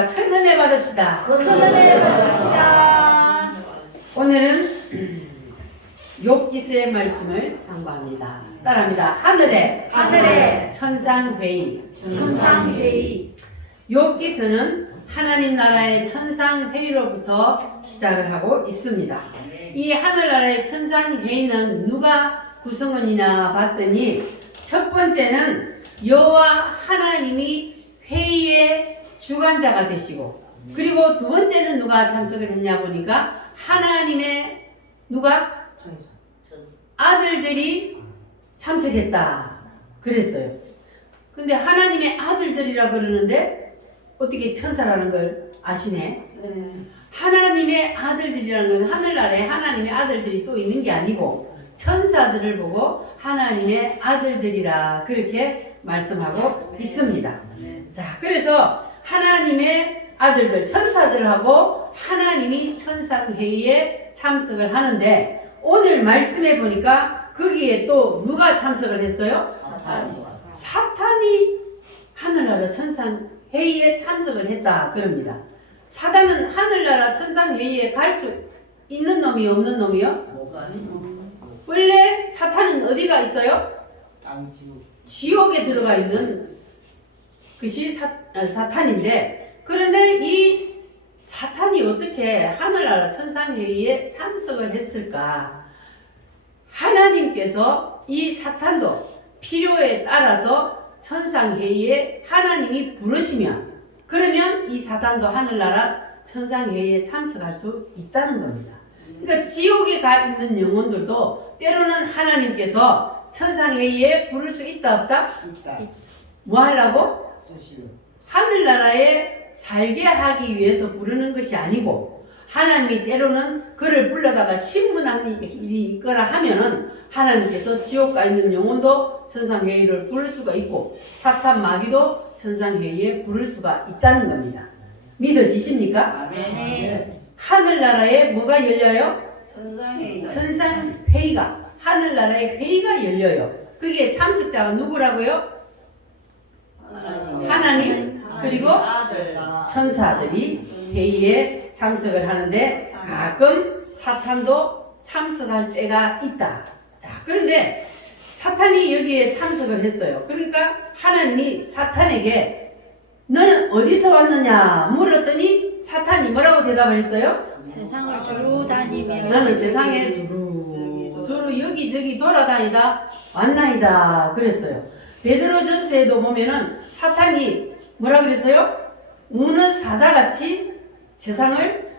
합니다. 큰 은혜 받읍시다. 큰 은혜 받읍시다. 오늘은 욥기서의 말씀을 상고합니다. 따라합니다. 하늘에 천상회의. 욥기서는 하나님 나라의 천상회의로부터 시작을 하고 있습니다. 이 하늘나라의 천상회의는 누가 구성원이냐 봤더니 첫 번째는 여호와 하나님이 회의의 주관자가 되시고, 그리고 두 번째는 누가 참석을 했냐 보니까 하나님의 누가? 아들들이 참석했다 그랬어요. 근데 하나님의 아들들이라 그러는데 어떻게 천사라는 걸 아시네? 하나님의 아들들이라는 건 하늘나라에 하나님의 아들들이 또 있는 게 아니고 천사들을 보고 하나님의 아들들이라 그렇게 말씀하고 있습니다. 자, 그래서 하나님의 아들들 천사들하고 하나님이 천상회의에 참석을 하는데, 오늘 말씀해 보니까 거기에 또 누가 참석을 했어요? 사탄이 하늘나라 천상회의에 참석을 했다 그럽니다. 사단은 하늘나라 천상회의에 갈 수 있는 놈이 없는 놈이요? 원래 사탄은 어디가 있어요? 지옥에 들어가 있는 것이 사탄인데, 그런데 이 사탄이 어떻게 하늘나라 천상회의에 참석을 했을까? 하나님께서 이 사탄도 필요에 따라서 천상회의에 하나님이 부르시면, 그러면 이 사탄도 하늘나라 천상회의에 참석할 수 있다는 겁니다. 그러니까 지옥에 가 있는 영혼들도 때로는 하나님께서 천상회의에 부를 수 있다 없다? 뭐 하려고? 하늘나라에 살게 하기 위해서 부르는 것이 아니고, 하나님이 때로는 그를 불러다가 신문한 일이 있거나 하면은 하나님께서 지옥 가 있는 영혼도 천상회의를 부를 수가 있고 사탄 마귀도 천상회의에 부를 수가 있다는 겁니다. 믿어지십니까? 네. 하늘나라에 뭐가 열려요? 천상회의. 천상회의가, 하늘나라의 회의가 열려요. 그게 참석자가 누구라고요? 하나님, 그리고 천사들이 회의에 참석을 하는데 가끔 사탄도 참석할 때가 있다. 자, 그런데 사탄이 여기에 참석을 했어요. 그러니까 하나님이 사탄에게 너는 어디서 왔느냐 물었더니 사탄이 뭐라고 대답을 했어요? 세상을 두루 다니며 나는 세상에 두루 여기저기 돌아다니다 왔나이다 그랬어요. 베드로전서에도 보면은 사탄이 뭐라 그랬어요? 우는 사자같이 세상을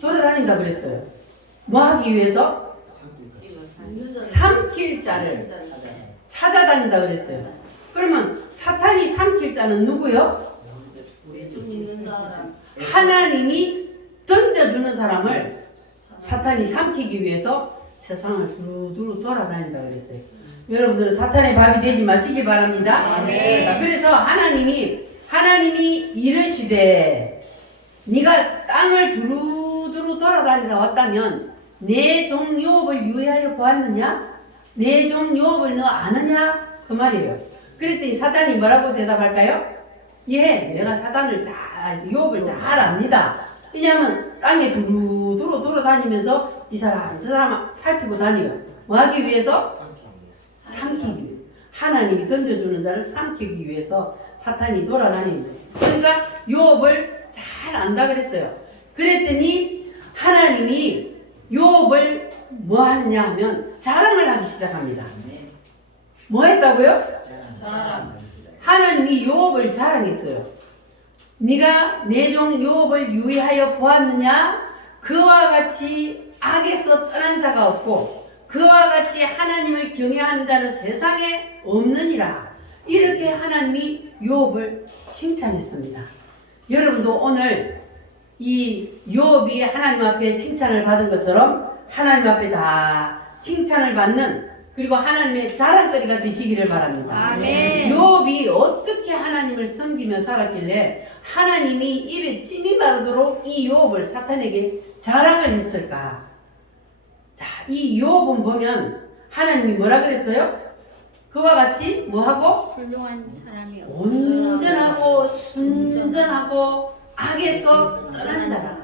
돌아다닌다 그랬어요. 뭐 하기 위해서? 삼킬 자를 찾아다닌다 그랬어요. 그러면 사탄이 삼킬 자는 누구요? 하나님이 던져주는 사람을 사탄이 삼키기 위해서 세상을 두루두루 돌아다닌다 그랬어요. 여러분들은 사탄의 밥이 되지 마시기 바랍니다. 네. 그래서 하나님이 이르시되 네가 땅을 두루두루 돌아다니다 왔다면 내 종 욥을 유의하여 보았느냐? 내 종 욥을 너 아느냐? 그 말이에요. 그랬더니 사탄이 뭐라고 대답할까요? 예, 내가 사탄을 욥을 잘 압니다. 왜냐하면 땅에 두루두루 돌아다니면서 이 사람 저 사람 살피고 다녀요. 뭐 하기 위해서? 삼키기 위해. 하나님이 던져주는 자를 삼키기 위해서 사탄이 돌아다니는 거예요. 그러니까 욥을 잘 안다 그랬어요. 그랬더니 하나님이 욥을 뭐 하느냐 하면 자랑을 하기 시작합니다. 뭐 했다고요? 하나님이 욥을 자랑했어요. 네가 내 종 욥을 유의하여 보았느냐? 그와 같이 악에서 떠난 자가 없고 그와 같이 하나님을 경외하는 자는 세상에 없느니라. 이렇게 하나님이 욥을 칭찬했습니다. 여러분도 오늘 이 욥이 하나님 앞에 칭찬을 받은 것처럼 하나님 앞에 다 칭찬을 받는, 그리고 하나님의 자랑거리가 되시기를 바랍니다. 아멘. 욥이 어떻게 하나님을 섬기며 살았길래 하나님이 입에 침이 마르도록 이 욥을 사탄에게 자랑을 했을까? 자, 이 욥은 보면 하나님이 뭐라 그랬어요? 그와 같이 뭐하고? 훌륭한 사람이 온전하고 순전하고 악에서 떠난 자라.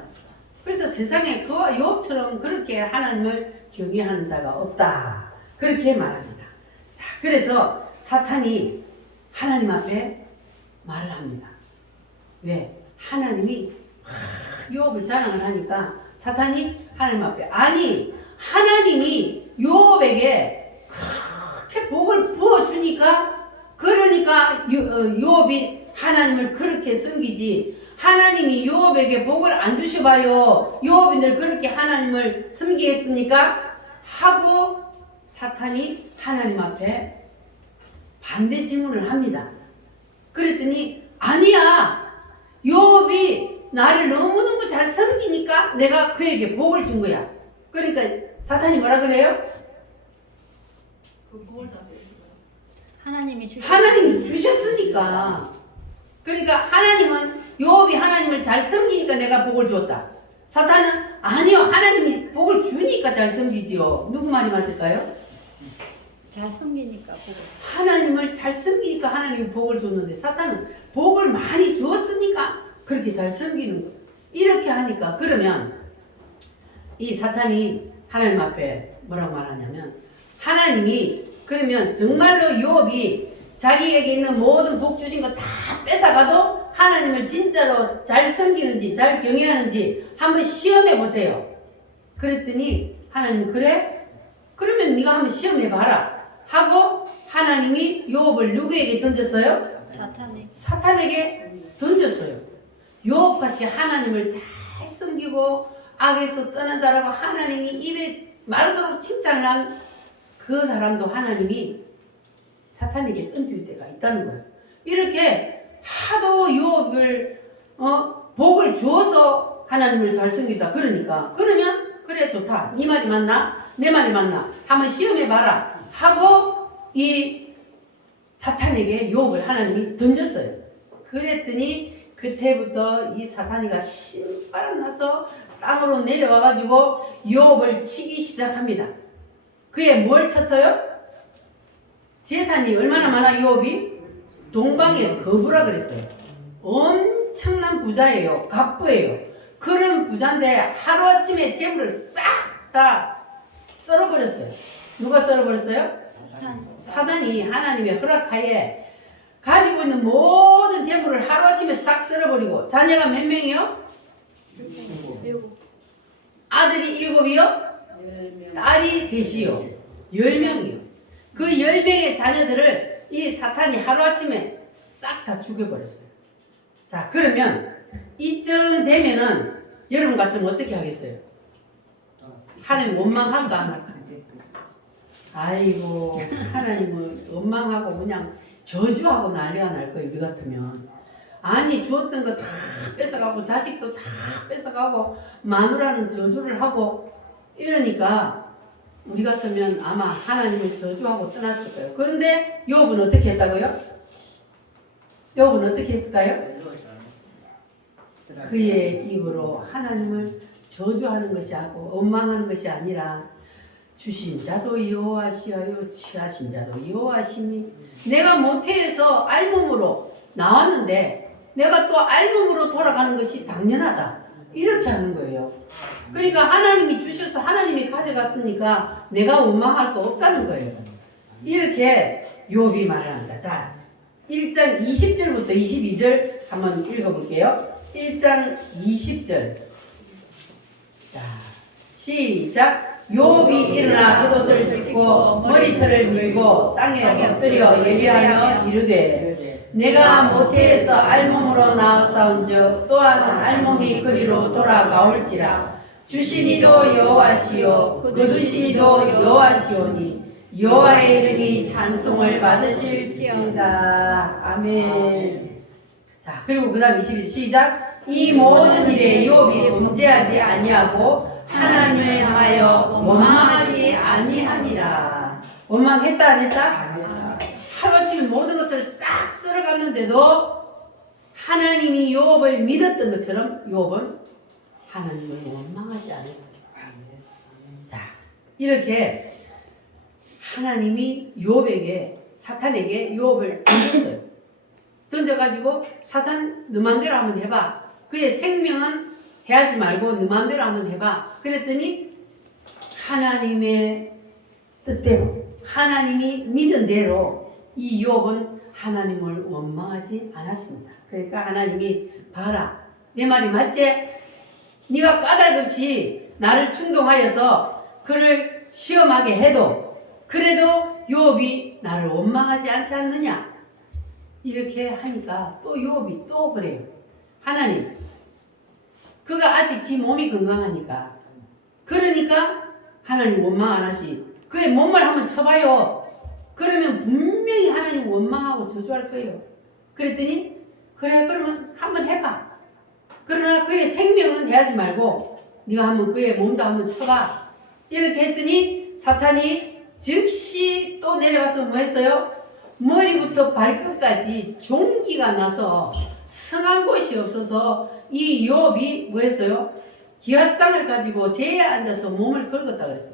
그래서 세상에 그와 욥처럼 그렇게 하나님을 경외하는 자가 없다. 그렇게 말합니다. 자, 그래서 사탄이 하나님 앞에 말을 합니다. 왜? 하나님이 욥을 자랑을 하니까 사탄이 하나님 앞에 아니 하나님이 욥에게 그렇게 복을 부어주니까 그러니까 욥이 하나님을 그렇게 섬기지 하나님이 욥에게 복을 안 주셔봐요. 욥이 늘 그렇게 하나님을 섬기겠습니까? 하고 사탄이 하나님 앞에 반대 질문을 합니다. 그랬더니 아니야. 욥이 나를 너무너무 잘 섬기니까 내가 그에게 복을 준 거야. 그러니까 사탄이 뭐라 그래요? 하나님이 주셨으니까. 그러니까 하나님은 욥이 하나님을 잘 섬기니까 내가 복을 줬다. 사탄은 아니요. 하나님이 복을 주니까 잘 섬기지요. 누구 말이 맞을까요? 잘 섬기니까 복을. 하나님을 잘 섬기니까 하나님이 복을 줬는데 사탄은 복을 많이 주었으니까 그렇게 잘 섬기는 거. 이렇게 하니까 그러면 이 사탄이 하나님 앞에 뭐라고 말하냐면 하나님이 그러면 정말로 욥이 자기에게 있는 모든 복 주신 거 다 뺏어가도 하나님을 진짜로 잘 섬기는지 잘 경외하는지 한번 시험해 보세요. 그랬더니 하나님 그래? 그러면 네가 한번 시험해 봐라 하고 하나님이 욥을 누구에게 던졌어요? 사탄에게 던졌어요. 욥같이 하나님을 잘 섬기고 악에서 떠난 자라고 하나님이 입에 마르도록 칭찬을 한 그 사람도 하나님이 사탄에게 던질 때가 있다는 거예요. 이렇게 하도 욥을 복을 주어서 하나님을 잘 섬기다 그러니까 그러면 그래 좋다. 네 말이 맞나? 내 말이 맞나? 한번 시험해 봐라 하고 이 사탄에게 욥을 하나님이 던졌어요. 그랬더니 그때부터 이 사탄이가 신바람 나서 땅으로 내려와가지고 욥을 치기 시작합니다. 그에 뭘 쳤어요? 재산이 얼마나 많아 욥이? 동방의 거부라 그랬어요. 엄청난 부자예요. 갑부예요. 그런 부자인데 하루아침에 재물을 싹 다 썰어버렸어요. 누가 썰어버렸어요? 사단이 하나님의 허락하에 가지고 있는 모든 재물을 하루아침에 싹 썰어버리고 자녀가 몇 명이요? 아들이 7이요? 딸이 3이요. 10명이요. 그 10명의 자녀들을 이 사탄이 하루아침에 싹 다 죽여버렸어요. 자, 그러면 이쯤 되면은 여러분 같으면 어떻게 하겠어요? 하나님 원망할까 안 할까? 아이고 하나님을 원망하고 그냥 저주하고 난리가 날 거예요. 우리 같으면. 아니 주었던 거 다 뺏어가고 자식도 다 뺏어가고 마누라는 저주를 하고 이러니까 우리 같으면 아마 하나님을 저주하고 떠났을 거예요. 그런데 욥은 어떻게 했다고요? 욥은 어떻게 했을까요? 그의 입으로 하나님을 저주하는 것이 아니고 원망하는 것이 아니라 주신 자도 여호와시하여 취하신 자도 여호와시니 내가 모태에서 알몸으로 나왔는데 내가 또 알몸으로 돌아가는 것이 당연하다. 이렇게 하는 거예요. 그러니까 하나님이 주셔서 하나님이 가져갔으니까 내가 원망할 거 없다는 거예요. 이렇게 욥이 말을 한다. 자, 1장 20절부터 22절 한번 읽어볼게요. 1장 20절. 자, 시작. 욥이 일어나 겉옷을 찢고 머리털을 밀고 땅에 엎드려 예리하며 이르되 내가 모태에서 알몸으로 나왔사온즉 또한 알몸이 그리로 돌아가올지라 주신 이도 여호와시요 거두신 이도 여호와시오니 여호와의 이름이 찬송을 받으실지어다. 아멘. 자, 그리고 그 다음 22절 시작. 이 모든 일에 욥이 범죄하지 아니하고 하나님을 향하여 원망하지 아니하니라. 원망했다 안 했다? 하루아침에 모든 것을 싹 쓸어갔는데도 하나님이 욥을 믿었던 것처럼 욥은 하나님을 원망하지 않았어요. 자, 이렇게 하나님이 욥에게 사탄에게 욥을 던졌어요. 던져가지고 사탄 너 맘대로 한번 해봐. 그의 생명은 해하지 말고 네 마음대로 한번 해봐. 그랬더니 하나님의 뜻대로 하나님이 믿은 대로 이 욥은 하나님을 원망하지 않았습니다. 그러니까 하나님이 봐라, 내 말이 맞지? 네가 까닭없이 나를 충동하여서 그를 시험하게 해도 그래도 욥이 나를 원망하지 않지 않느냐? 이렇게 하니까 또 욥이 또 그래요. 하나님, 그가 아직 지 몸이 건강하니까, 그러니까 하나님 원망 안 하지. 그의 몸을 한번 쳐봐요. 그러면 분명히 하나님 원망하고 저주할 거예요. 그랬더니 그래, 그러면 한번 해봐. 그러나 그의 생명은 해하지 말고 네가 한번 그의 몸도 한번 쳐봐. 이렇게 했더니 사탄이 즉시 또 내려가서 뭐 했어요? 머리부터 발끝까지 종기가 나서 성한 곳이 없어서 이 욥이 뭐 했어요? 기와장을 가지고 제에 앉아서 몸을 긁었다 그랬어요.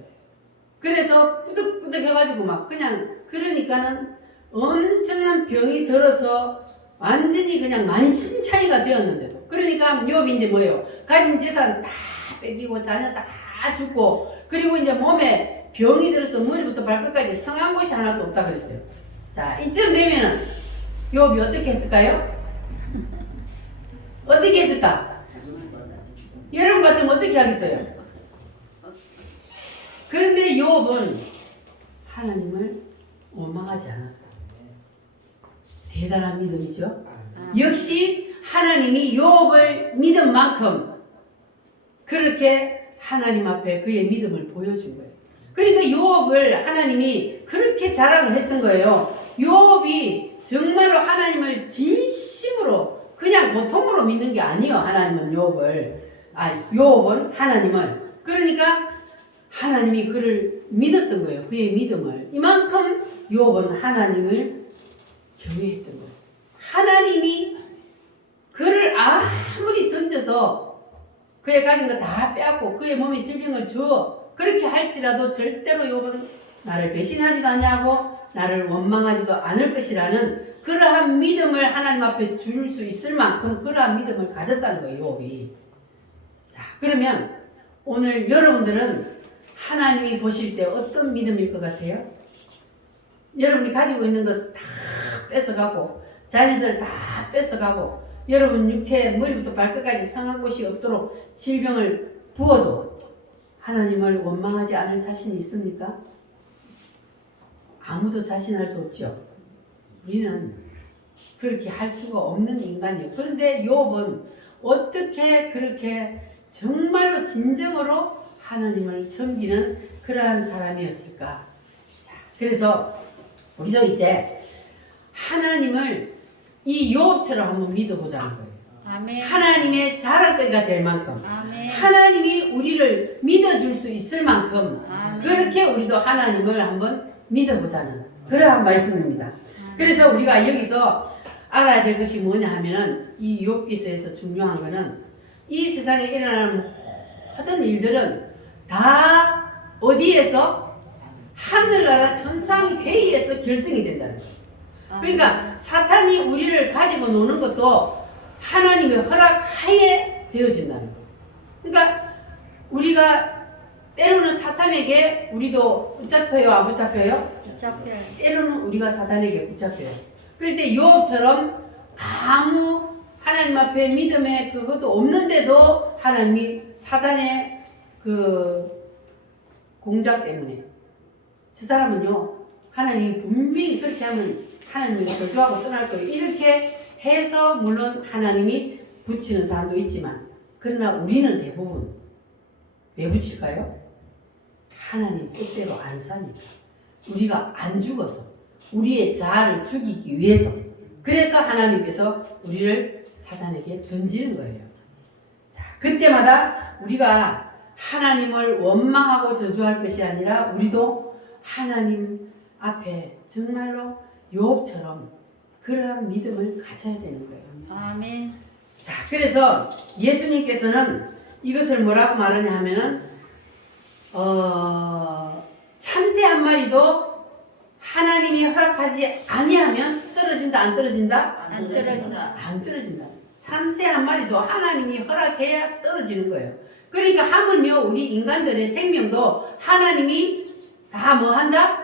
그래서 꾸덕꾸덕 해가지고 막 그냥, 그러니까는 엄청난 병이 들어서 완전히 그냥 만신창이가 되었는데도, 그러니까 욥이 이제 뭐예요? 가진 재산 다 뺏기고 자녀 다 죽고, 그리고 이제 몸에 병이 들어서 머리부터 발끝까지 성한 곳이 하나도 없다 그랬어요. 자, 이쯤 되면은 욥이 어떻게 했을까요? 어떻게 했을까? 여러분 같으면 어떻게 하겠어요? 그런데 욥은 하나님을 원망하지 않았어요. 대단한 믿음이죠. 역시 하나님이 욥을 믿은 만큼 그렇게 하나님 앞에 그의 믿음을 보여준 거예요. 그러니까 욥을 하나님이 그렇게 자랑을 했던 거예요. 욥이 정말로 하나님을 진심으로 그냥 보통으로 믿는 게 아니에요. 하나님은 욥은 하나님을, 그러니까 하나님이 그를 믿었던 거예요. 그의 믿음을. 이만큼 욥은 하나님을 경외했던 거예요. 하나님이 그를 아무리 던져서 그의 가진 거 다 빼앗고 그의 몸에 질병을 줘, 그렇게 할지라도 절대로 욥은 나를 배신하지도 아니하고 나를 원망하지도 않을 것이라는 그러한 믿음을 하나님 앞에 줄 수 있을 만큼 그러한 믿음을 가졌다는 거예요, 욥이. 자, 그러면 오늘 여러분들은 하나님이 보실 때 어떤 믿음일 것 같아요? 여러분이 가지고 있는 거 다 뺏어가고 자녀들 다 뺏어가고 여러분 육체에 머리부터 발끝까지 상한 곳이 없도록 질병을 부어도 하나님을 원망하지 않을 자신이 있습니까? 아무도 자신할 수 없죠. 우리는 그렇게 할 수가 없는 인간이에요. 그런데 욥은 어떻게 그렇게 정말로 진정으로 하나님을 섬기는 그러한 사람이었을까? 자, 그래서 우리도 이제 하나님을 이 욥처럼 한번 믿어보자는 거예요. 아멘. 하나님의 자랑거리가 될 만큼, 아멘. 하나님이 우리를 믿어줄 수 있을 만큼 아멘. 그렇게 우리도 하나님을 한번 믿어보자는 그러한 말씀입니다. 그래서 우리가 여기서 알아야 될 것이 뭐냐 하면은 이 욥기서에서 중요한 거는 이 세상에 일어나는 모든 일들은 다 어디에서? 하늘나라 천상회의에서 결정이 된다는 거예요. 그러니까 사탄이 우리를 가지고 노는 것도 하나님의 허락하에 되어진다는 거예요. 그러니까 우리가 때로는 사탄에게 우리도 붙잡혀요, 안 붙잡혀요? 붙잡혀요. 때로는 우리가 사탄에게 붙잡혀요. 그럴 때 욥처럼 아무 하나님 앞에 믿음의 그것도 없는데도 하나님이 사단의 그 공작 때문에 저 사람은요 하나님이 분명히 그렇게 하면 하나님을 저주하고 떠날 거예요. 이렇게 해서 물론 하나님이 붙이는 사람도 있지만 그러나 우리는 대부분 왜 붙일까요? 하나님 뜻대로 안 사니까. 우리가 안 죽어서 우리의 자아를 죽이기 위해서, 그래서 하나님께서 우리를 사단에게 던지는 거예요. 자, 그때마다 우리가 하나님을 원망하고 저주할 것이 아니라 우리도 하나님 앞에 정말로 욥처럼 그러한 믿음을 가져야 되는 거예요. 아멘. 자, 그래서 예수님께서는 이것을 뭐라고 말하냐 하면은 참새 한 마리도 하나님이 허락하지 아니하면 떨어진다, 안 떨어진다? 안 떨어진다. 안 떨어진다. 참새 한 마리도 하나님이 허락해야 떨어지는 거예요. 그러니까 하물며 우리 인간들의 생명도 하나님이 다 뭐 한다?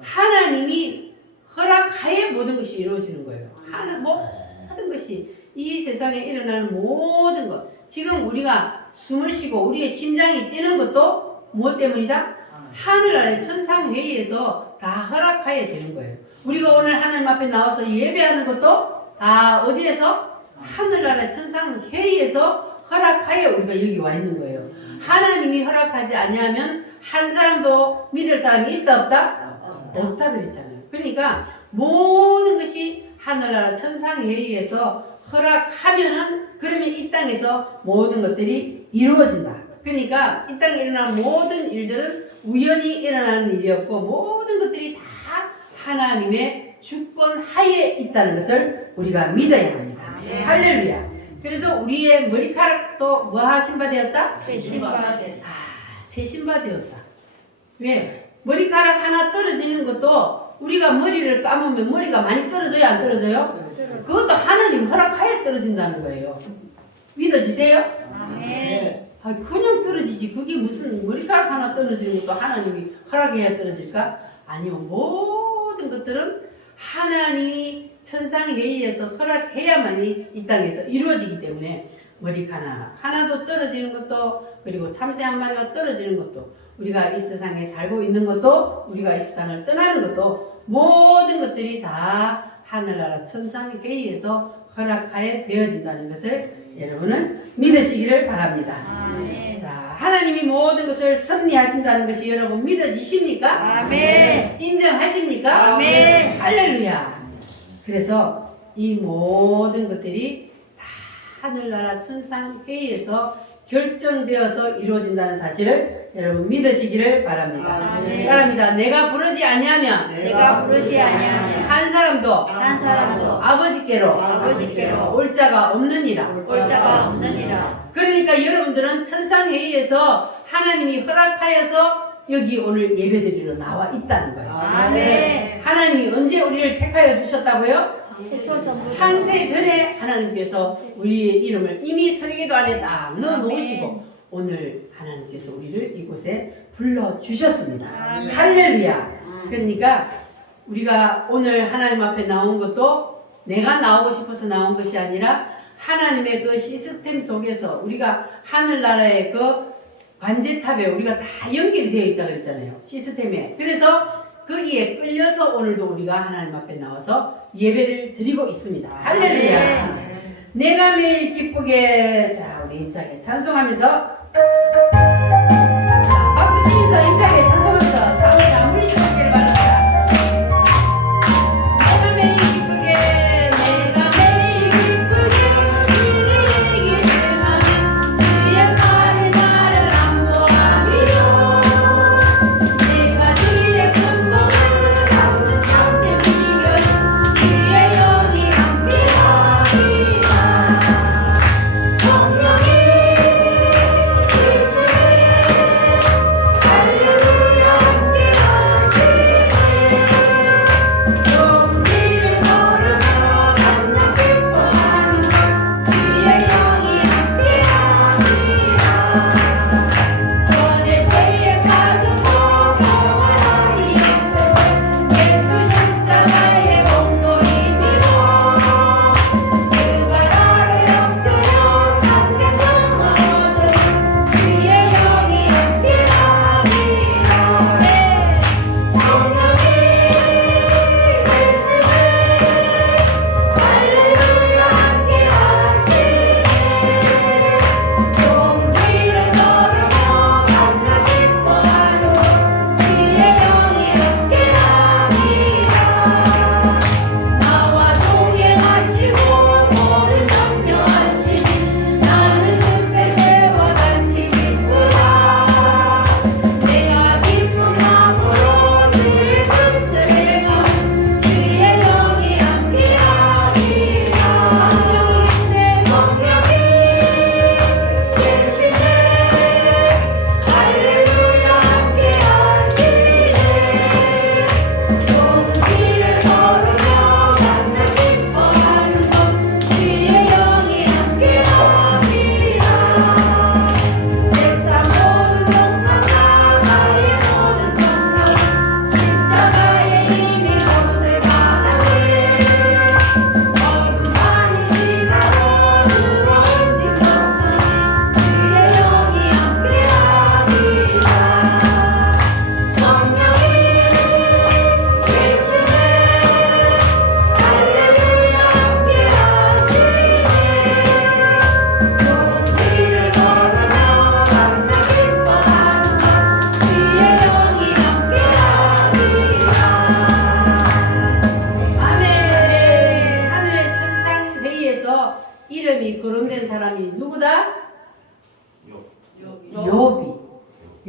하나님이 허락하에 모든 것이 이루어지는 거예요. 모든 것이 이 세상에 일어나는 모든 것. 지금 우리가 숨을 쉬고 우리의 심장이 뛰는 것도 무엇 때문이다? 하늘나라의 천상회의에서 다 허락하에 되는 거예요. 우리가 오늘 하나님 앞에 나와서 예배하는 것도 다 어디에서? 하늘나라의 천상회의에서 허락하에 우리가 여기 와 있는 거예요. 하나님이 허락하지 아니하면 한 사람도 믿을 사람이 있다 없다? 없다 그랬잖아요. 그러니까 모든 것이 하늘나라 천상회의에서 허락하면은 그러면 이 땅에서 모든 것들이 이루어진다. 그러니까 이 땅에 일어나는 모든 일들은 우연히 일어나는 일이었고 모든 것들이 다 하나님의 주권 하에 있다는 것을 우리가 믿어야 합니다. 할렐루야. 그래서 우리의 머리카락도 뭐 하신 바 되었다? 세신 바 세신 바 되었다. 왜? 머리카락 하나 떨어지는 것도 우리가 머리를 감으면 머리가 많이 떨어져요? 안 떨어져요? 그것도 하나님 허락하에 떨어진다는 거예요. 믿어지세요? 아멘. 그냥 떨어지지. 그게 무슨 머리카락 하나 떨어지는 것도 하나님이 허락해야 떨어질까? 아니요. 모든 것들은 하나님이 천상회의에서 허락해야만이 이 땅에서 이루어지기 때문에 머리카락 하나도 떨어지는 것도 그리고 참새 한 마리가 떨어지는 것도 우리가 이 세상에 살고 있는 것도 우리가 이 세상을 떠나는 것도 모든 것들이 다 하늘나라 천상회의에서 허락하에 되어진다는 것을 여러분은 믿으시기를 바랍니다. 아멘. 자, 하나님이 모든 것을 섭리하신다는 것이 여러분 믿어지십니까? 아멘. 인정하십니까? 아멘. 할렐루야. 그래서 이 모든 것들이 다 하늘나라 천상회의에서 결정되어서 이루어진다는 사실을 여러분 믿으시기를 바랍니다. 아멘. 따라합니다. 내가 부르지 아니하면 내가 부르지 아니하면 한 사람도 한 사람도 아버지께로 아버지께로 올 자가 없느니라. 올 자가 없느니라. 그러니까 여러분들은 천상회의에서 하나님이 허락하여서 여기 오늘 예배드리러 나와 있다는 거예요. 아멘. 하나님이 언제 우리를 택하여 주셨다고요? 창세 전에 하나님께서 우리의 이름을 이미 설계도 안에 딱 넣어놓으시고 오늘 하나님께서 우리를 이곳에 불러주셨습니다. 아멘. 할렐루야. 그러니까 우리가 오늘 하나님 앞에 나온 것도 내가 나오고 싶어서 나온 것이 아니라 하나님의 그 시스템 속에서 우리가 하늘나라의 그 관제탑에 우리가 다 연결이 되어 있다고 그랬잖아요. 시스템에. 그래서 거기에 끌려서 오늘도 우리가 하나님 앞에 나와서 예배를 드리고 있습니다. 할렐루야. 내가 매일 기쁘게. 자, 우리 힘차게 찬송하면서 박수 치면서 힘차게 찬송하면서 다음에 다 물리치기를 바랍니다. 내가 매일 기쁘게 내가 매일 기쁘게 주의 얘기를 하면 주의 팔이 나를 안보하리요. 내가 주의 큰 복을 함께 비겨 주의 영이 함께하리라. 성령이 계시네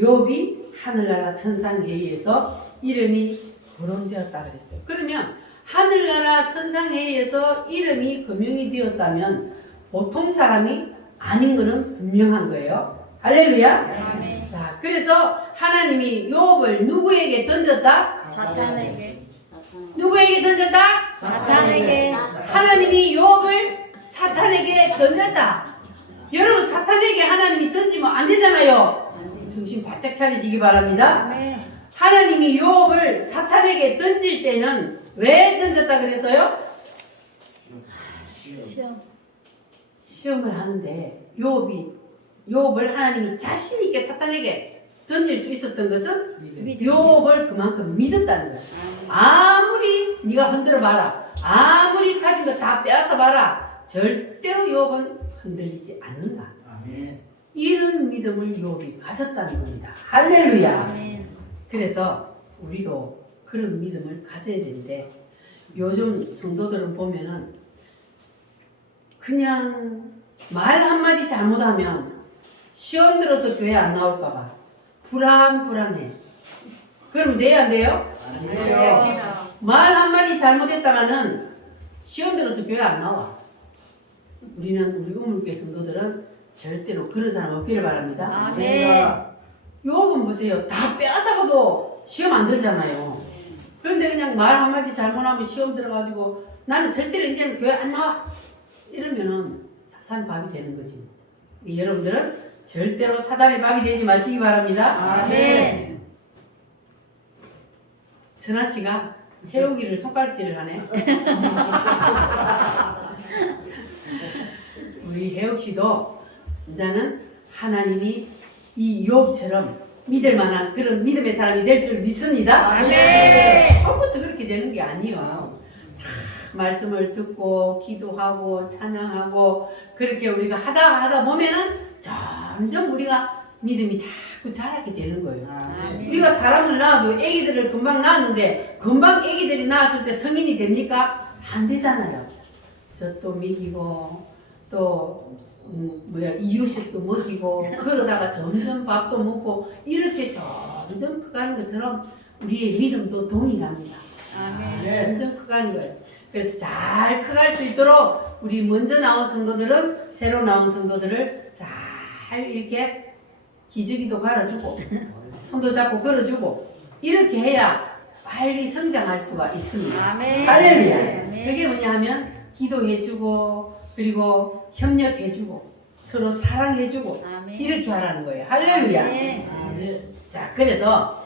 욥이 하늘나라 천상회의에서 이름이 거론되었다 그랬어요. 그러면 하늘나라 천상회의에서 이름이 거명이 되었다면 보통 사람이 아닌 것은 분명한 거예요. 할렐루야. 아멘. 자, 그래서 하나님이 욥을 누구에게 던졌다? 사탄에게. 누구에게 던졌다? 사탄에게. 하나님이 욥을 사탄에게 던졌다. 여러분, 사탄에게 하나님이 던지면 안 되잖아요. 정신 바짝 차리시기 바랍니다. 아멘. 하나님이 욥을 사탄에게 던질 때는 왜 던졌다 그랬어요? 시험. 시험을 하는데 욥을 하나님이 자신 있게 사탄에게 던질 수 있었던 것은 욥을 그만큼 믿었다는 거예요. 아무리 네가 흔들어 봐라, 아무리 가진 거 다 빼앗아 봐라, 절대로 욥은 흔들리지 않는다. 이런 믿음을 욥이 가졌다는 겁니다. 할렐루야. 아멘. 그래서 우리도 그런 믿음을 가져야 되는데, 요즘 성도들은 보면은 그냥 말 한마디 잘못하면 시험 들어서 교회 안 나올까봐 불안해. 그럼 돼야 안 돼요? 말 한마디 잘못했다가는 시험 들어서 교회 안 나와. 우리 우물교회 성도들은 절대로 그런 사람 없기를 바랍니다. 아멘. 욥은 보세요. 다 빼앗아가도 시험 안 들잖아요. 그런데 그냥 말 한마디 잘못하면 시험 들어가지고 나는 절대로 이제는 교회 안 나와. 이러면은 사탄 밥이 되는 거지. 여러분들은 절대로 사단의 밥이 되지 마시기 바랍니다. 아멘. 선아 씨가 해오기를 손가락질을 하네. 우리 혜옥 씨도 이제는 하나님이 이 욥처럼 믿을 만한 그런 믿음의 사람이 될 줄 믿습니다. 아멘. 처음부터 그렇게 되는 게 아니에요. 다 말씀을 듣고 기도하고 찬양하고 그렇게 우리가 하다 보면은 점점 우리가 믿음이 자꾸 자라게 되는 거예요. 아멘. 우리가 사람을 낳아도 아기들을 금방 낳았는데 금방 아기들이 낳았을 때 성인이 됩니까? 안 되잖아요. 저 또 먹이고 또 이유식도 먹이고 그러다가 점점 밥도 먹고 이렇게 점점 커가는 것처럼 우리의 믿음도 동일합니다. 아멘. 점점 커가는 거예요. 그래서 잘 커갈 수 있도록 우리 먼저 나온 성도들은 새로 나온 성도들을 잘 이렇게 기저귀도 갈아주고 손도 잡고 걸어주고 이렇게 해야 빨리 성장할 수가 있습니다. 아멘. 할렐루야. 아멘. 그게 뭐냐 하면 기도해주고 그리고 협력해주고 서로 사랑해주고 아멘. 이렇게 하라는 거예요. 할렐루야. 아멘. 자, 그래서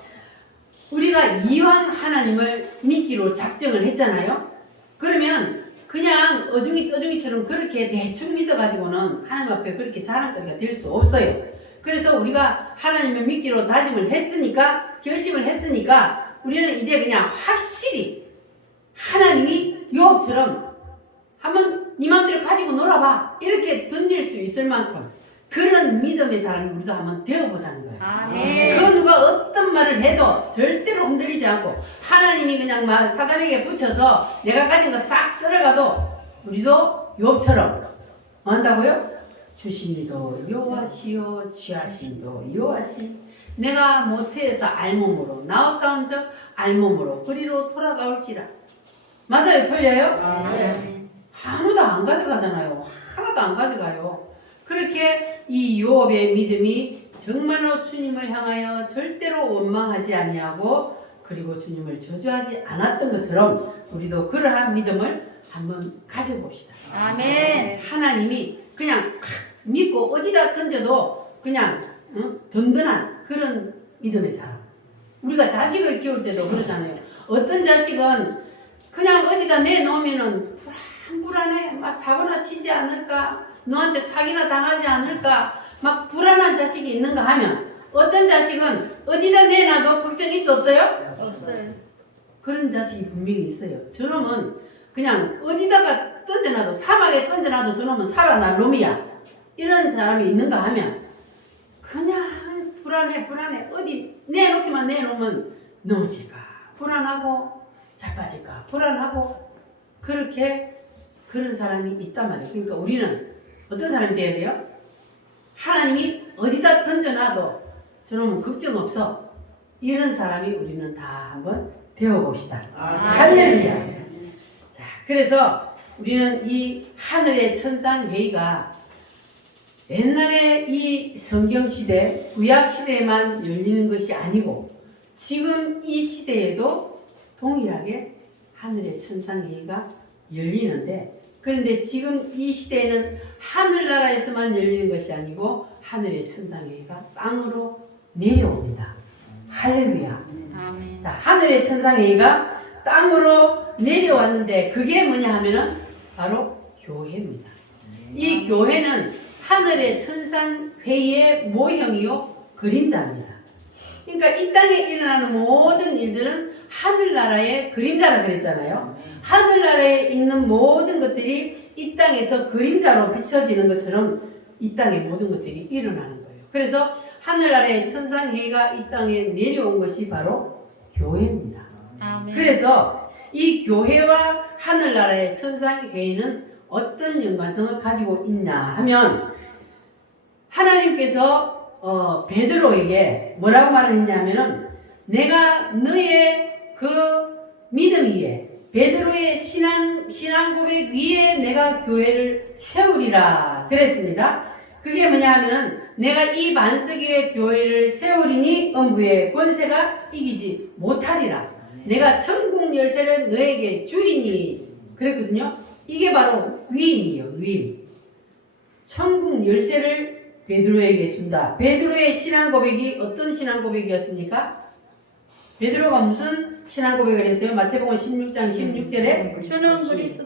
우리가 이왕 하나님을 믿기로 작정을 했잖아요. 그러면 그냥 어중이 떠중이처럼 그렇게 대충 믿어가지고는 하나님 앞에 그렇게 자랑거리가 될 수 없어요. 그래서 우리가 하나님을 믿기로 다짐을 했으니까, 결심을 했으니까 우리는 이제 그냥 확실히 하나님이 욥처럼 한번 네 맘대로 가지고 놀아봐 이렇게 던질 수 있을 만큼 그런 믿음의 사람이 우리도 한번 되어보자는 거예요. 아멘. 그 누가 어떤 말을 해도 절대로 흔들리지 않고 하나님이 그냥 사단에게 붙여서 내가 가진 거 싹 쓸어가도 우리도 욥처럼 뭐 한다고요? 주시니도 여호와시오 취하신도 여호와시 내가 모태에서 알몸으로 나와 적 알몸으로 그리로 돌아가올지라. 맞아요? 틀려요? 아멘. 아무도 안 가져가잖아요. 하나도 안 가져가요. 그렇게 이 욥의 믿음이 정말로 주님을 향하여 절대로 원망하지 아니하고 그리고 주님을 저주하지 않았던 것처럼 우리도 그러한 믿음을 한번 가져봅시다. 아멘. 하나님이 그냥 믿고 어디다 던져도 그냥 든든한 그런 믿음의 사람. 우리가 자식을 키울 때도 그러잖아요. 어떤 자식은 그냥 어디다 내놓으면은 불안해. 막 사고나 치지 않을까? 너한테 사기나 당하지 않을까? 막 불안한 자식이 있는가 하면 어떤 자식은 어디다 내놔도 걱정 있어 없어요? 없어요. 그런 자식이 분명히 있어요. 저놈은 그냥 어디다가 던져놔도 사막에 던져놔도 저놈은 살아날 놈이야. 이런 사람이 있는가 하면 그냥 불안해 어디 내놓기만 내놓으면 넘어질까 불안하고 자빠질까 불안하고 그렇게 그런 사람이 있단 말이에요. 그러니까 우리는 어떤 사람이 돼야 돼요? 하나님이 어디다 던져놔도 저놈은 걱정 없어. 이런 사람이 우리는 다 한번 되어봅시다. 아멘. 할렐루야. 자, 그래서 우리는 이 하늘의 천상회의가 옛날에 이 성경시대, 구약시대에만 열리는 것이 아니고 지금 이 시대에도 동일하게 하늘의 천상회의가 열리는데, 그런데 지금 이 시대에는 하늘나라에서만 열리는 것이 아니고 하늘의 천상회의가 땅으로 내려옵니다. 할렐루야. 아멘. 자, 하늘의 천상회의가 땅으로 내려왔는데 그게 뭐냐 하면은 바로 교회입니다. 이 교회는 하늘의 천상회의의 모형이요 그림자입니다. 그러니까 이 땅에 일어나는 모든 일들은 하늘나라의 그림자라 그랬잖아요. 하늘나라에 있는 모든 것들이 이 땅에서 그림자로 비춰지는 것처럼 이 땅의 모든 것들이 일어나는 거예요. 그래서 하늘나라의 천상회의가 이 땅에 내려온 것이 바로 교회입니다. 아멘. 그래서 이 교회와 하늘나라의 천상회의는 어떤 연관성을 가지고 있냐 하면, 하나님께서 베드로에게 뭐라고 말을 했냐면은, 내가 너의 그 믿음 위에, 베드로의 신앙 고백 위에 내가 교회를 세우리라 그랬습니다. 그게 뭐냐 하면은, 내가 이 반석 위에 교회를 세우리니 음부의 권세가 이기지 못하리라. 내가 천국 열쇠를 너에게 주리니 그랬거든요. 이게 바로 위임이에요. 위임. 천국 열쇠를 베드로에게 준다. 베드로의 신앙 고백이 어떤 신앙 고백이었습니까? 베드로가 무슨 신앙 고백을 했어요? 마태복음 16장 16절에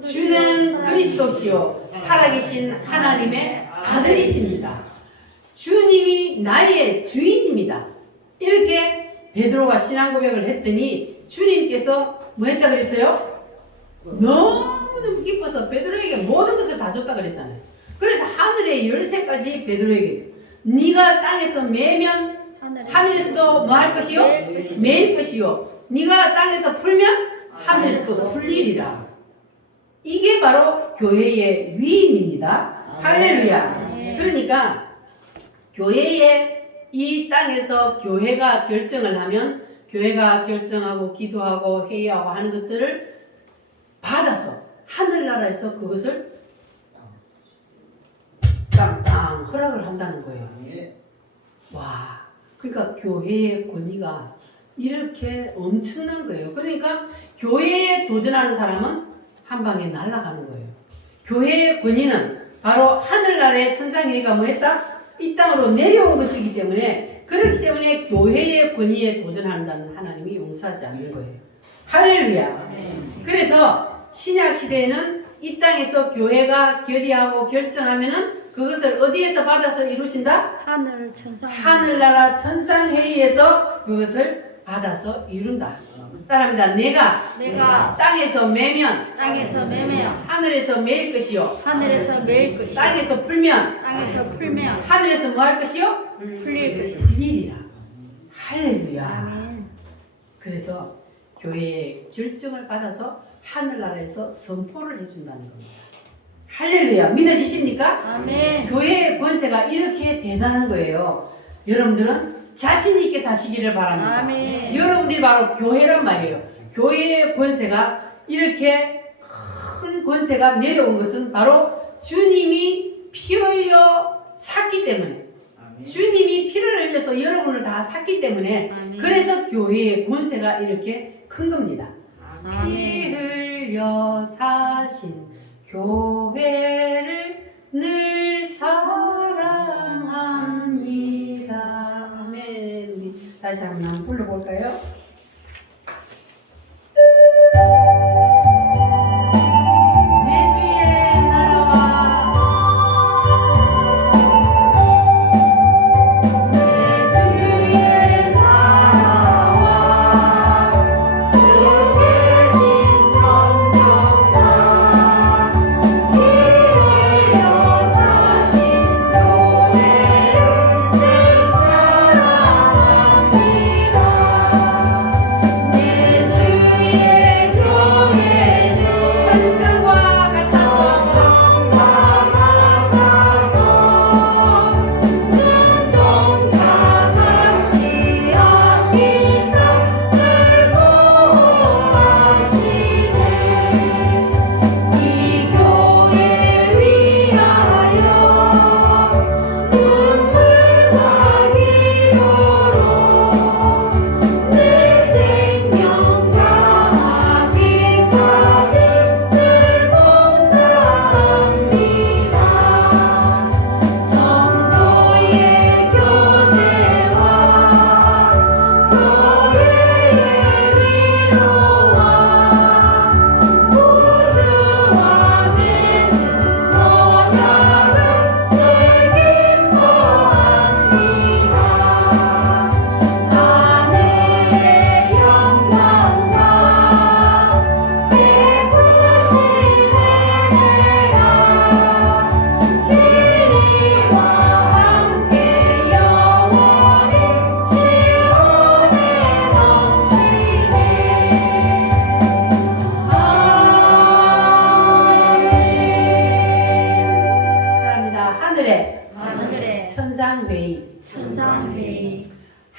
주는 그리스도시요 살아계신 하나님의 아들이십니다. 주님이 나의 주인입니다. 이렇게 베드로가 신앙 고백을 했더니 주님께서 뭐 했다 그랬어요? 너무너무 기뻐서 베드로에게 모든 것을 다 줬다 그랬잖아요. 그래서 하늘의 열쇠까지 베드로에게, 네가 땅에서 매면 하늘에서도 뭐 할 것이요? 매일 것이요. 네가 땅에서 풀면 하늘에서도 풀리리라. 이게 바로 교회의 위임입니다. 할렐루야. 그러니까 교회의 이 땅에서 교회가 결정을 하면, 교회가 결정하고 기도하고 회의하고 하는 것들을 받아서 하늘나라에서 그것을 땅땅 허락을 한다는 거예요. 와, 그러니까 교회의 권위가 이렇게 엄청난 거예요. 그러니까 교회에 도전하는 사람은 한 방에 날아가는 거예요. 교회의 권위는 바로 하늘나라의 천상회의가 뭐 했다? 이 땅으로 내려온 것이기 때문에, 그렇기 때문에 교회의 권위에 도전하는 자는 하나님이 용서하지 않는 거예요. 할렐루야. 그래서 신약 시대에는 이 땅에서 교회가 결의하고 결정하면은 그것을 어디에서 받아서 이루신다? 하늘나라 천상회의에서 그것을 받아서 이룬다. 따라합니다. 내가 땅에서 매면 하늘에서 매일 것이요 땅에서 풀면 하늘에서 뭐 할 것이요? 풀리리라. 할렐루야. 아멘. 그래서 교회의 결정을 받아서 하늘나라에서 선포를 해준다는 겁니다. 할렐루야. 믿어지십니까? 아멘. 교회의 권세가 이렇게 대단한 거예요. 여러분들은 자신 있게 사시기를 바랍니다. 아멘. 여러분들이 바로 교회란 말이에요. 교회의 권세가 이렇게 큰 권세가 내려온 것은 바로 주님이 피 흘려 샀기 때문에, 주님이 피를 흘려서 여러분을 다 샀기 때문에, 아멘. 그래서 교회의 권세가 이렇게 큰 겁니다. 피 아멘. 흘려 사신 교회를 늘 사랑합니다. 아멘. 우리 다시 한번 불러볼까요? 내 주의 나라와 내 주의 나라와 주 계신 성령과 피 흘려 사신 교회를 늘 사랑합니다.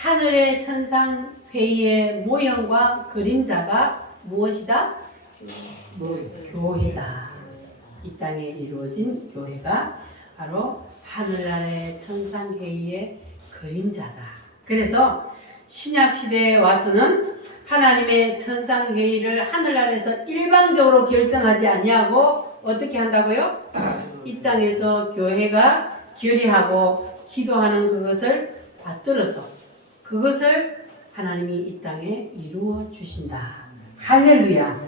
하늘의 천상 회의의 모형과 그림자가 무엇이다? 교회다. 이 땅에 이루어진 교회가 바로 하늘나라의 천상 회의의 그림자다. 그래서 신약 시대에 와서는 하나님의 천상 회의를 하늘나라에서 일방적으로 결정하지 아니하고 어떻게 한다고요? 이 땅에서 교회가 결의하고 기도하는 그것을 받들어서 그것을 하나님이 이 땅에 이루어 주신다. 할렐루야.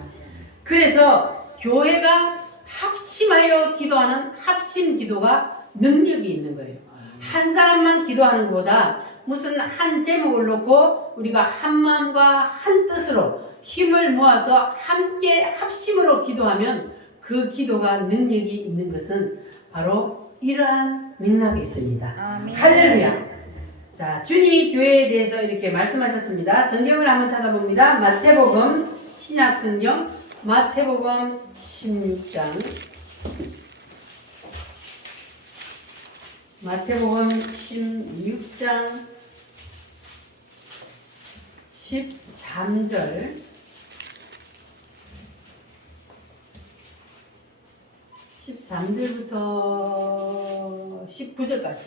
그래서 교회가 합심하여 기도하는 합심 기도가 능력이 있는 거예요. 한 사람만 기도하는 것보다 무슨 한 제목을 놓고 우리가 한 마음과 한 뜻으로 힘을 모아서 함께 합심으로 기도하면 그 기도가 능력이 있는 것은 바로 이러한 맥락이 있습니다. 아멘. 할렐루야. 자, 주님이 교회에 대해서 이렇게 말씀하셨습니다. 성경을 한번 찾아봅니다. 마태복음 신약 성경 마태복음 16장 마태복음 16장 13절 13절부터 19절까지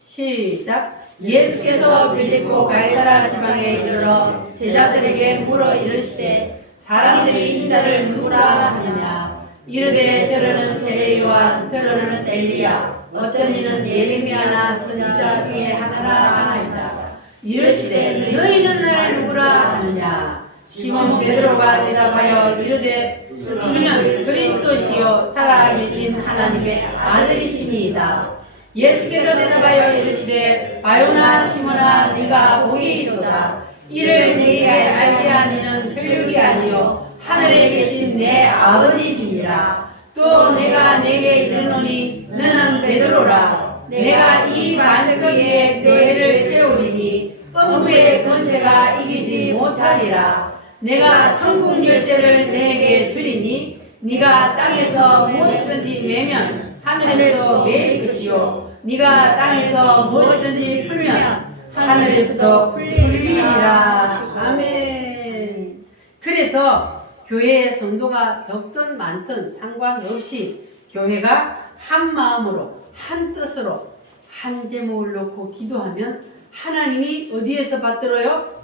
시작. 예수께서 빌립보 가이사라 지방에 이르러 제자들에게 물어 이르시되 사람들이 인자를 누구라 하느냐. 이르되 들으는 세례 요한, 들으는 엘리야, 어떤 이는 예레미야나 선지자 중에 하나라 하나이다. 이르시되 너희는 나를 누구라 하느냐. 시몬 베드로가 대답하여 이르되 주는 그리스도시요 살아계신 하나님의 아들이시니이다. 예수께서 대답하여 이르시되 바요나 시몬아 네가 복이 있도다. 이를 네게 알게 하니는 혈육이 아니요 하늘에 계신 내 아버지시니라. 또 내가 네게 이르노니 너는 베드로라. 내가 이 반석 위에 교회를 세우리니 음부의 권세가 이기지 못하리라. 내가 천국 열쇠를 네게 주리니 네가 땅에서 무엇이든지 매면 하늘에서도 매일 것이요 네가 땅에서 무엇이든지 풀면 하늘에서도 풀리리라. 아멘. 그래서 교회의 성도가 적든 많든 상관없이 교회가 한 마음으로 한 뜻으로 한 제목을 놓고 기도하면 하나님이 어디에서 받들어요?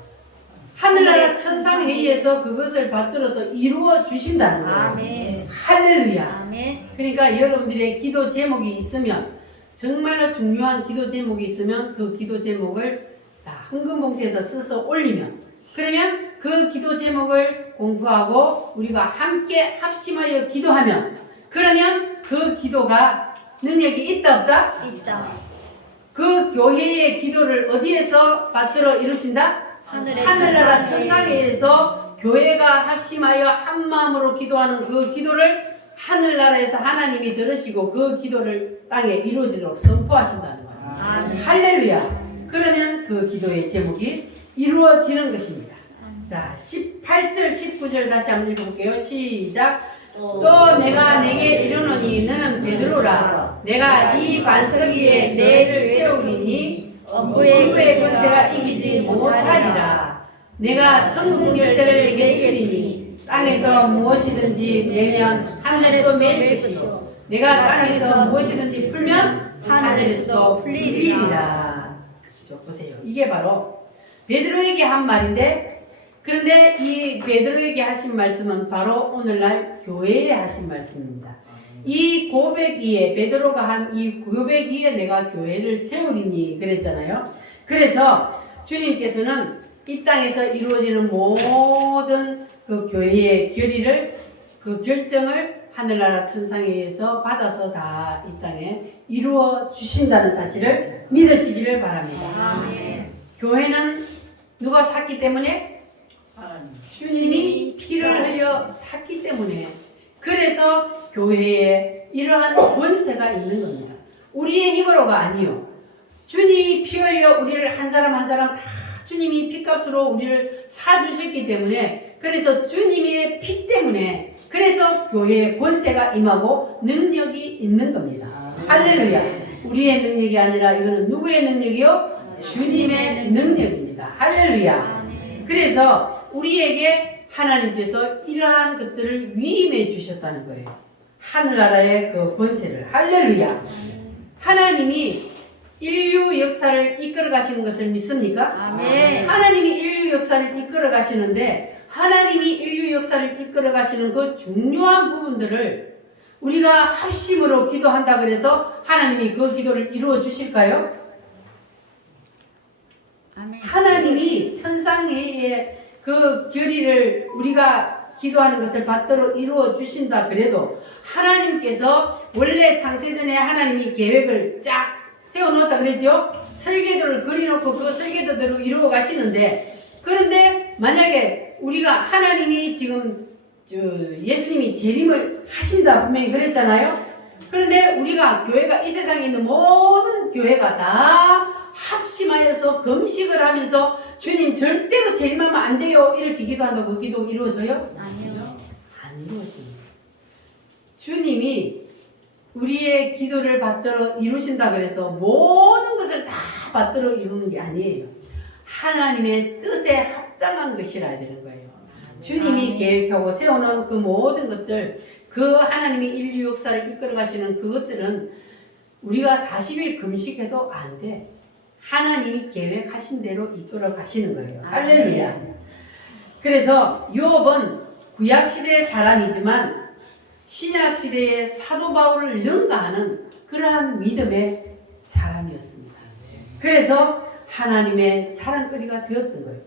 하늘나라 천상회의에서 그것을 받들어서 이루어 주신다는 거예요. 아멘. 할렐루야. 아멘. 그러니까 여러분들의 기도 제목이 있으면 정말로 중요한 기도 제목이 있으면 그 기도 제목을 다 헌금봉투에서 써서 올리면 그러면 그 기도 제목을 공부하고 우리가 함께 합심하여 기도하면 그러면 그 기도가 능력이 있다 없다? 있다. 그 교회의 기도를 어디에서 받들어 이루신다? 하늘나라 천상에서 교회가 합심하여 한 마음으로 기도하는 그 기도를 하늘나라에서 하나님이 들으시고 그 기도를 땅에 이루어지도록 선포하신다는 거예요. 아멘. 할렐루야. 그러면 그 기도의 제목이 이루어지는 것입니다. 자, 18절 19절 다시 한번 읽어볼게요. 시작. 또 내가 내게 이르노니 너는 베드로라. 내가 이 반석 위에 내를 세우리니 음부의 권세가 이기지 못하리라. 내가 천국 열쇠를 내게 주리니 땅에서 무엇이든지 매면 하늘에서 매일 것이요 내가 땅에서 무엇이든지 풀면 하늘에서도 풀리리라. 저 보세요. 이게 바로 베드로에게 한 말인데 그런데 이 베드로에게 하신 말씀은 바로 오늘날 교회에 하신 말씀입니다. 이 고백 위에 베드로가 한 이 고백 위에 내가 교회를 세우리니 그랬잖아요. 그래서 주님께서는 이 땅에서 이루어지는 모든 그 교회의 결의를 그 결정을 하늘나라 천상에서 받아서 다 이 땅에 이루어 주신다는 사실을 믿으시기를 바랍니다. 아멘. 교회는 누가 샀기 때문에? 주님이 피를 흘려 샀기 때문에 그래서 교회에 이러한 권세가 있는 겁니다. 우리의 힘으로가 아니요. 주님이 피 흘려 우리를 한 사람 한 사람 다 주님이 피값으로 우리를 사주셨기 때문에 그래서 주님의 피 때문에 그래서 교회에 권세가 임하고 능력이 있는 겁니다. 할렐루야. 우리의 능력이 아니라 이거는 누구의 능력이요? 주님의 능력입니다. 것입니다. 할렐루야. 아멘. 그래서 우리에게 하나님께서 이러한 것들을 위임해 주셨다는 거예요. 하늘나라의 그 권세를. 할렐루야. 하나님이 인류 역사를 이끌어 가시는 것을 믿습니까? 아멘. 하나님이 인류 역사를 이끌어 가시는데 하나님이 인류 역사를 이끌어 가시는 그 중요한 부분들을 우리가 합심으로 기도한다 그래서 하나님이 그 기도를 이루어 주실까요? 아멘. 하나님이 천상회의 그 결의를 우리가 기도하는 것을 받도록 이루어 주신다 그래도 하나님께서 원래 창세전에 하나님이 계획을 쫙 세워놓았다 그랬죠? 설계도를 그려놓고 그 설계도대로 이루어 가시는데 그런데 만약에 우리가 하나님이 지금 예수님이 재림을 하신다 분명히 그랬잖아요. 그런데 우리가 교회가 이 세상에 있는 모든 교회가 다 합심하여서 금식을 하면서 주님 절대로 재림하면 안 돼요 이렇게 기도한다고 그 기도 이루어져요? 아니요. 안 이루어집니다. 주님이 우리의 기도를 받들어 이루신다 그래서 모든 것을 다 받들어 이루는 게 아니에요. 하나님의 뜻에 합당한 것이라야 되는 거예요. 주님이 계획하고 세워놓은 그 모든 것들, 그 하나님이 인류 역사를 이끌어 가시는 그것들은 우리가 40일 금식해도 안 돼. 하나님이 계획하신 대로 이끌어 가시는 거예요. 할렐루야. 그래서 욥은 구약시대의 사람이지만 신약시대의 사도 바울을 능가하는 그러한 믿음의 사람이었습니다. 그래서 하나님의 자랑거리가 되었던 거예요.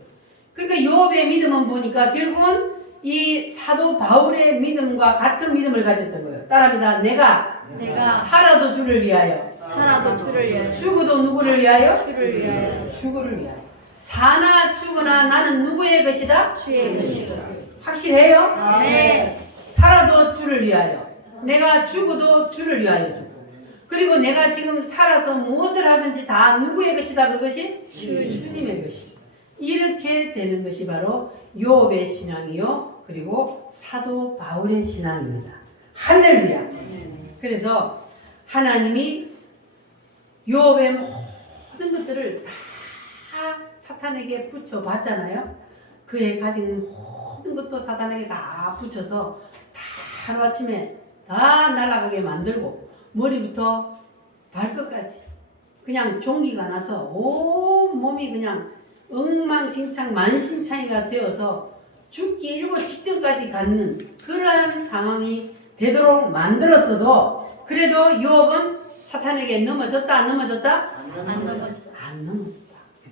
그러니까 욥의 믿음은 보니까 결국은 이 사도 바울의 믿음과 같은 믿음을 가졌던 거예요. 따라합니다. 내가 살아도 주를 위하여 살아도 주를 위하여 죽어도 누구를 위하여? 주를 위하여 주를 위하여. 사나 죽으나 나는 누구의 것이다? 주의 것이다. 확실해요? 아멘. 살아도 주를 위하여. 내가 죽어도 주를 위하여 죽고. 그리고 내가 지금 살아서 무엇을 하든지 다 누구의 것이다 그것이? 주님의 것이. 이렇게 되는 것이 바로 욥의 신앙이요. 그리고 사도 바울의 신앙입니다. 할렐루야. 그래서 하나님이 욥의 모든 것들을 다 사탄에게 붙여봤잖아요. 그의 가진 모든 것도 사탄에게 다 붙여서 다 하루아침에 다 날아가게 만들고 머리부터 발끝까지 그냥 종기가 나서 온 몸이 그냥 엉망진창 만신창이가 되어서 죽기 일보 직전까지 갖는 그러한 상황이 되도록 만들었어도 그래도 욥은 사탄에게 넘어졌다 안 넘어졌다? 안 넘어졌다. 안 넘어졌다.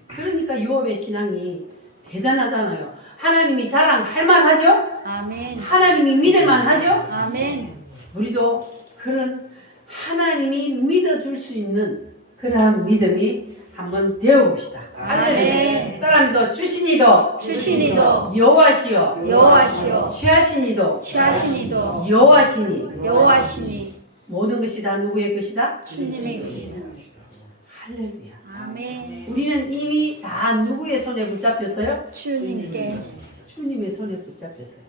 그러니까 욥의 신앙이 대단하잖아요. 하나님이 자랑할 만하죠? 아멘. 하나님이 믿을만 하죠? 아멘. 우리도 그런 하나님이 믿어줄 수 있는 그러한 믿음이 한번 되어봅시다. 할렐루야. 아멘. 따라합니다. 주신이도 주신이도 여호와시여 여호와시여 취하신이도 취하신이도 여호와시니 여호와시니 모든 것이 다 누구의 것이다? 주님의 것이다. 할렐루야. 아멘. 우리는 이미 다 누구의 손에 붙잡혔어요? 주님께 주님의 손에 붙잡혔어요.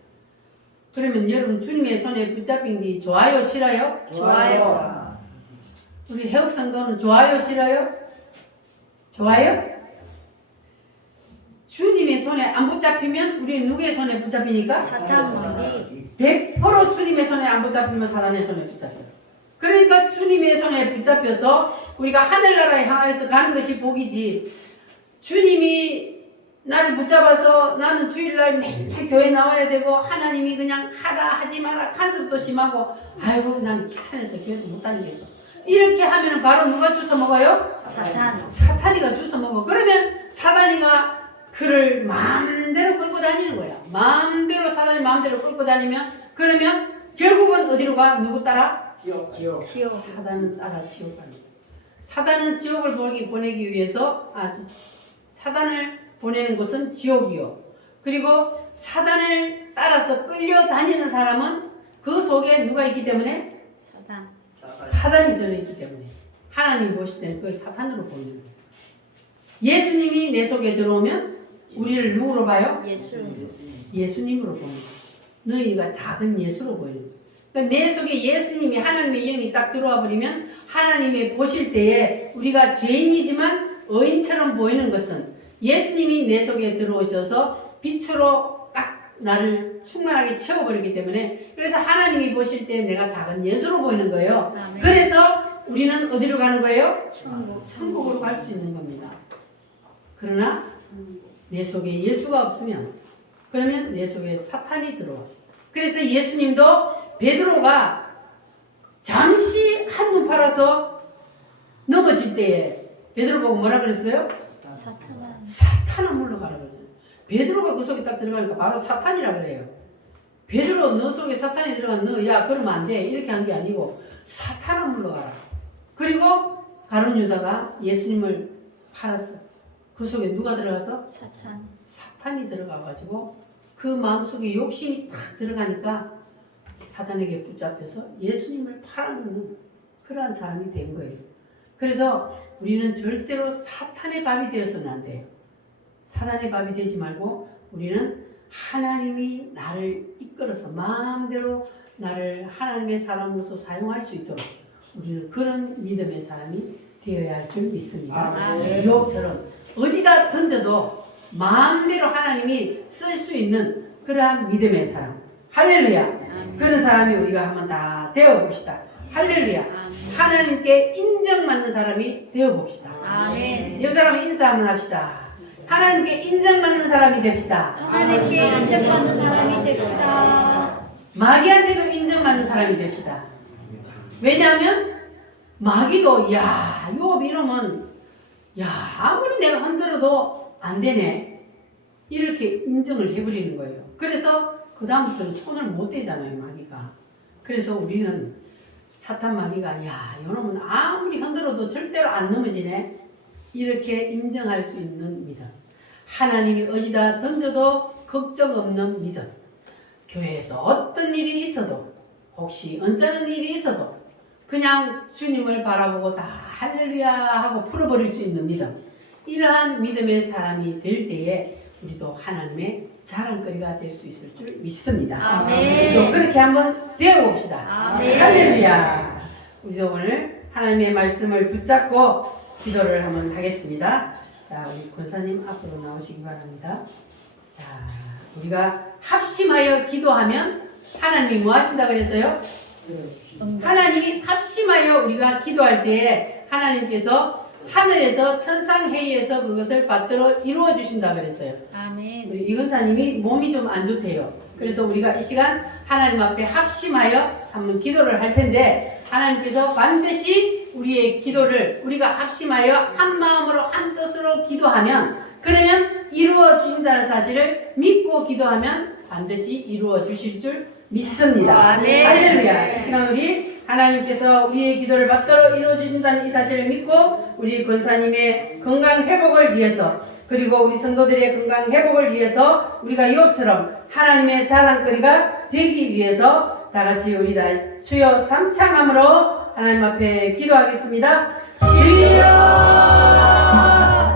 그러면 여러분 주님의 손에 붙잡힌 게 좋아요 싫어요? 좋아요. 우리 해옥 성도는 좋아요 싫어요? 좋아요? 주님의 손에 안 붙잡히면 우리 누구의 손에 붙잡히니까? 사탄 머리 100% 주님의 손에 안 붙잡히면 사단의 손에 붙잡혀요. 그러니까 주님의 손에 붙잡혀서 우리가 하늘나라에 향하여서 가는 것이 복이지. 주님이 나를 붙잡아서 나는 주일날 맨날 교회 나와야 되고 하나님이 그냥 하라 하지 마라 간섭도 심하고 아이고 난 귀찮아서 교회도 못 다니겠어. 이렇게 하면 바로 누가 주워 먹어요? 사탄. 사탄이가 주워 먹어. 그러면 사단이가 그를 마음대로 끌고 다니는 거야. 마음대로 사단이 마음대로 끌고 다니면 그러면 결국은 어디로 가? 누구 따라? 지옥. 사단은 따라 지옥 갑니다. 사단은 지옥을 보내기 위해서 사단을 보내는 곳은 지옥이요. 그리고 사단을 따라서 끌려다니는 사람은 그 속에 누가 있기 때문에? 사탄. 사단이 들어있기 때문에 하나님 보실 때는 그걸 사탄으로 보이는 거예요. 예수님이 내 속에 들어오면 우리를 누구로 봐요? 예수. 예수님으로 보는 거예요. 너희가 작은 예수로 보이는 거예요. 그러니까 내 속에 예수님이 하나님의 영이 딱 들어와 버리면 하나님이 보실 때에 우리가 죄인이지만 의인처럼 보이는 것은 예수님이 내 속에 들어오셔서 빛으로 딱 나를 충만하게 채워버리기 때문에 그래서 하나님이 보실 때 내가 작은 예수로 보이는 거예요. 아멘. 그래서 우리는 어디로 가는 거예요? 천국. 천국으로 갈 수 있는 겁니다. 그러나 내 속에 예수가 없으면 그러면 내 속에 사탄이 들어와. 그래서 예수님도 베드로가 잠시 한눈 팔아서 넘어질 때에 베드로 보고 뭐라 그랬어요? 사탄아. 사탄아 물러가라 그러잖아요. 베드로가 그 속에 딱 들어가니까 바로 사탄이라 그래요. 베드로 너 속에 사탄이 들어간 너 야 그러면 안 돼 이렇게 한 게 아니고 사탄아 물러가라. 그리고 가룟 유다가 예수님을 팔았어. 그 속에 누가 들어가서? 사탄. 사탄이 들어가가지고 그 마음속에 욕심이 탁 들어가니까 사탄에게 붙잡혀서 예수님을 팔아먹는 그러한 사람이 된 거예요. 그래서 우리는 절대로 사탄의 밥이 되어서는 안 돼요. 사탄의 밥이 되지 말고 우리는 하나님이 나를 이끌어서 마음대로 나를 하나님의 사람으로서 사용할 수 있도록 우리는 그런 믿음의 사람이 되어야 할 줄 믿습니다. 아멘. 유업처럼 어디다 던져도 마음대로 하나님이 쓸 수 있는 그러한 믿음의 사람. 할렐루야. 아멘. 그런 사람이 우리가 한번 다 되어봅시다. 할렐루야. 아멘. 하나님께 인정받는 사람이 되어봅시다. 아멘. 옆 사람 인사 한번 합시다. 하나님께 인정받는 사람이 됩시다. 하나님께 인정받는 사람이 됩시다. 마귀한테도 인정받는 사람이 됩시다. 왜냐하면 마귀도 야 요업 이러면 야 아무리 내가 흔들어도 안 되네 이렇게 인정을 해버리는 거예요. 그래서 그 다음부터는 손을 못 대잖아요 마귀가. 그래서 우리는 사탄 마귀가 야 이놈은 아무리 흔들어도 절대로 안 넘어지네 이렇게 인정할 수 있는 믿음. 하나님이 어디다 던져도 걱정 없는 믿음. 교회에서 어떤 일이 있어도 혹시 언짢은 일이 있어도 그냥 주님을 바라보고 다 할렐루야 하고 풀어버릴 수 있는 믿음. 이러한 믿음의 사람이 될 때에 우리도 하나님의 자랑거리가 될 수 있을 줄 믿습니다. 아멘. 우리도 그렇게 한번 되어봅시다. 아멘. 할렐루야. 우리도 오늘 하나님의 말씀을 붙잡고 기도를 한번 하겠습니다. 자, 우리 권사님 앞으로 나오시기 바랍니다. 자, 우리가 합심하여 기도하면 하나님이 뭐 하신다 그랬어요? 하나님이 합심하여 우리가 기도할 때에 하나님께서 하늘에서 천상회의에서 그것을 받들어 이루어 주신다 그랬어요. 아멘. 우리 이근사님이 몸이 좀 안 좋대요. 그래서 우리가 이 시간 하나님 앞에 합심하여 한번 기도를 할 텐데 하나님께서 반드시 우리의 기도를 우리가 합심하여 한 마음으로 한 뜻으로 기도하면 그러면 이루어 주신다는 사실을 믿고 기도하면 반드시 이루어 주실 줄 믿습니다. 아멘. 할렐루야. 이 시간 우리 하나님께서 우리의 기도를 받들어 이루어 주신다는 이 사실을 믿고 우리 권사님의 건강 회복을 위해서 그리고 우리 성도들의 건강 회복을 위해서 우리가 유업처럼 하나님의 자랑거리가 되기 위해서 다 같이 우리 다 주여 삼창함으로 하나님 앞에 기도하겠습니다. 주여